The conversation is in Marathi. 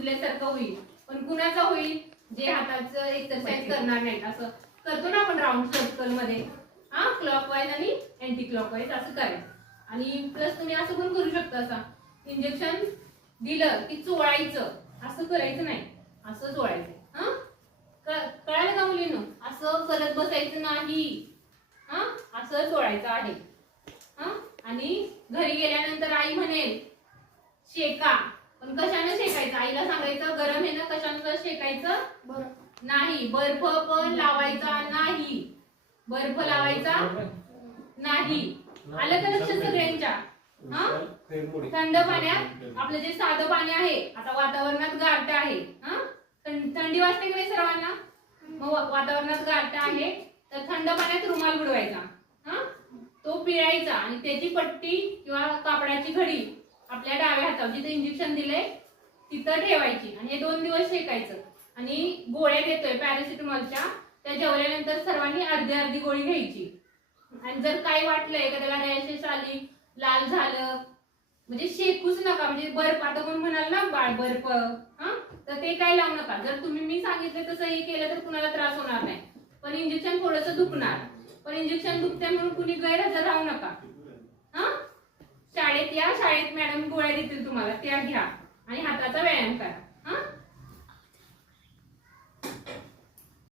सुजल्यासारखं होईल, पण कुणाचा होईल? जे हाताचं एक्सरसाइज करणार नाहीत. असं करतो ना आपण राऊंड सर्कल मध्ये, हा क्लॉकवाईज आणि अँटी क्लॉकवाईज असं करायचं. आणि प्लस तुम्ही असं पण करू शकता, असा इंजेक्शन दिलं की चोळायचं, असं करायचं नाही, असं चोळायचं. हा कळालं का मुलींनो? असं करत बसायचं नाही, हा असं चोळायचं आहे. हा आणि घरी गेल्यानंतर आई म्हणेल शेका, पण कशाने शेकायचं? आईला सांगायचं गरम आहे ना, कशाने शेकायचं नाही, बर्फ पण लावायचा नाही, बर्फ लावायचा नाही. आलं का लक्षात सगळ्यांच्या? हा थंड पाण्यात आपलं जे साधं पाणी आहे, आता वातावरणात गारठा आहे, हा थंडी वाजते की नाही सर्वांना? मग वातावरणात गारठा आहे तर थंड पाण्यात रुमाल बुडवायचा, हा तो पिळायचा आणि त्याची पट्टी किंवा कापडाची घडी आपल्या डाव्या हातावर जिथे इंजेक्शन दिले तिथं ठेवायची आणि हे 2 दिवस शेकायचं. आणि गोळ्या देतोय पॅरासिटामॉलच्या, त्या जेवल्यानंतर सर्वांनी अर्धी अर्धी गोळी घ्यायची. आणि जर काही वाटलंय का त्याला रॅशेस आली, लाल झालं, म्हणजे शेकूच नका. म्हणजे बर्फ, आता कोण म्हणाल ना बाळ बर्फ, हा तर ते काय लावू नका. जर तुम्ही मी सांगितलं तसं हे केलं तर कुणाला त्रास होणार नाही, पण इंजेक्शन थोडंसं दुखणार. पण इंजेक्शन दुखते म्हणून कुणी गैरहजर राहू नका. हा शाळेत या, शाळेत मॅडम गोळ्या देतील तुम्हाला, त्या घ्या आणि हाताचा व्यायाम करा.